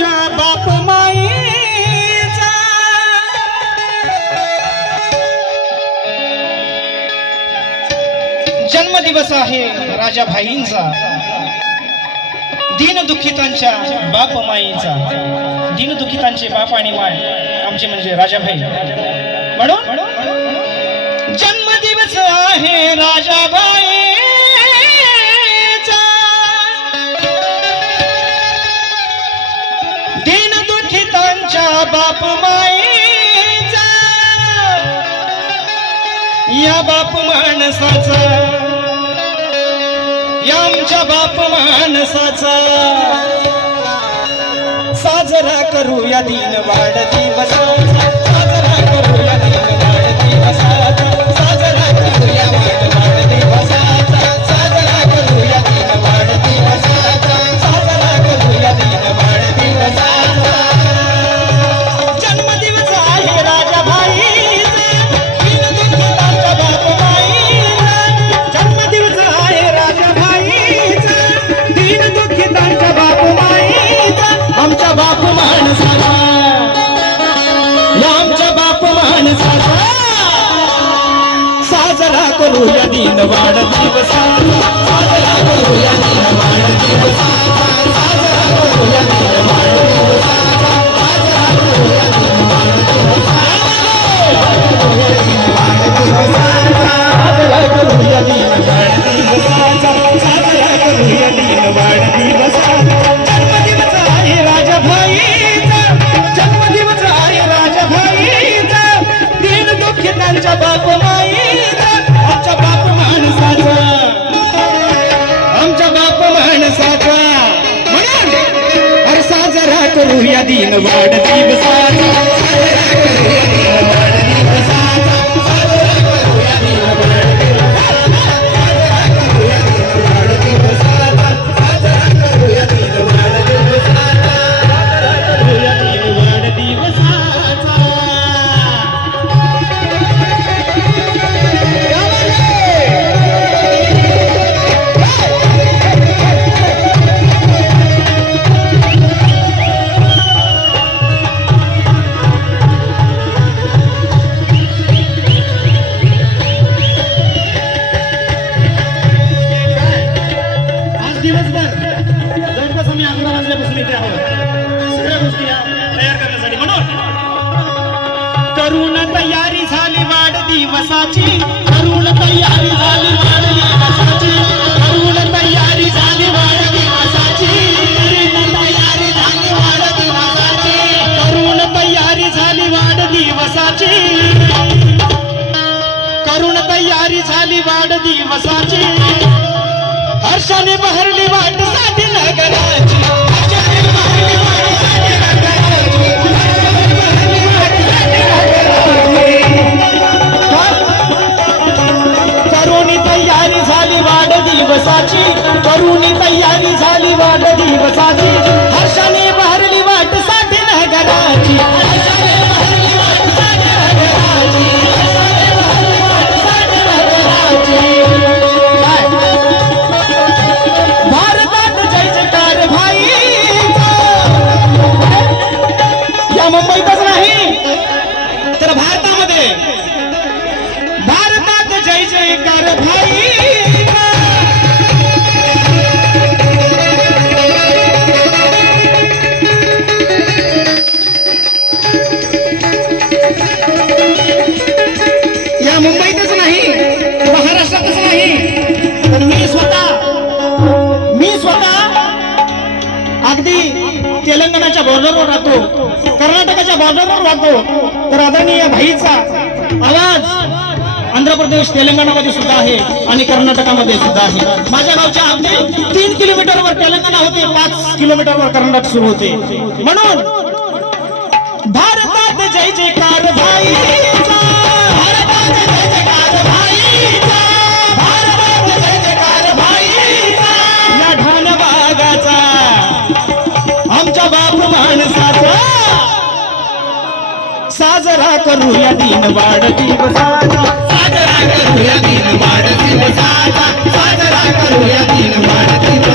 आमच्या बाप माईचा जन्मदिवस आहे राजा भाईंचा. दीनदुखितांच्या बाप माईचा दीनदुखितांचे बाप आणि माय आमचे म्हणजे राजा भाई. म्हणून जन्मदिवस आहे राजा भाई. बाप माईचा. या बाप माणसाचा. या आमच्या बाप माणसाचा. साजरा करूया दिन वाढ दिवसाचा. करूया दिन वाढ दिवसा साजरा करूया दिन वाढ दिवसा साजरा करूया दिन वाढ दिवसाचा साजरा वाजल्यापासून आहोत. सगळ्या गोष्टी या तयार करण्यासाठी. म्हणून करून तयारी झाली वाढदिवसाची. करून तयारी झाली वाढदिवसाची. करून तयारी झाली वाढदिवसाची. तयारी झाली वाढदिवसाची. करून तयारी झाली वाढदिवसाची. करून तयारी झाली वाढदिवसाची. हर्षाने बहरली दिवसाची करुणी तयारी झाली वाट दिवसाची. हर्षाने बहरली वाटसाठी नगराची. हर्षाने भारतात जय भारतामध्ये. भारतात जय जयकार भाई. तेलंगणाच्या बॉर्डरवर राहतो. कर्नाटकाच्या बॉर्डरवर राहतो. तर आदरणीय भाईचा आवाज आंध्र प्रदेश तेलंगणामध्ये सुद्धा आहे आणि कर्नाटकामध्ये सुद्धा आहे. माझ्या गावच्या अगदी तीन किलोमीटरवर तेलंगणा होते पाच किलोमीटरवर कर्नाटक सुरू होते. म्हणून भारतात जय जयकार भाई. भारतात जय जयकार भाई. साजरा करूया दिन वाढ साजरा करूया दिन वाढ साजरा करूया दिन वाढ